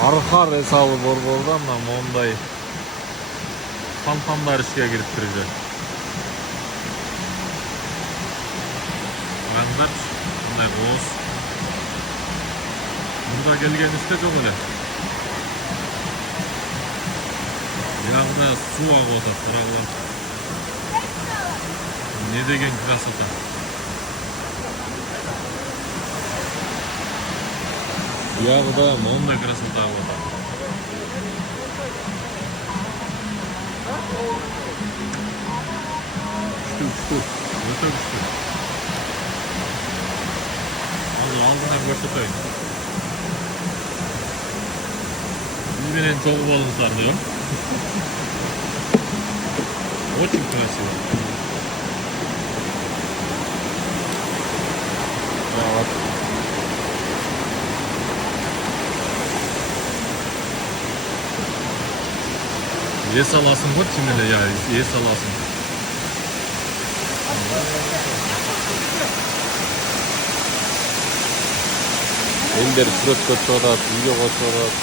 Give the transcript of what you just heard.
Арқар эсалы борборда мына мондай фонтандар ишке кирип турду. Караңдарчы, мындай кооз. Мында келгенибизде жок эле. Ягда суу агып атат, карагыла. Не деген красота. Ягда мондай красота агып атат. Күчтүү, өтө күчтүү. Азыр алдынан көрсөтөйүн. Биз менен чогуу болуңуздар дейм. Очень красиво. Вот. Ес аласың го чын эле, я ес аласың. Элдер сүрөткө чыгат, видеого чыгат.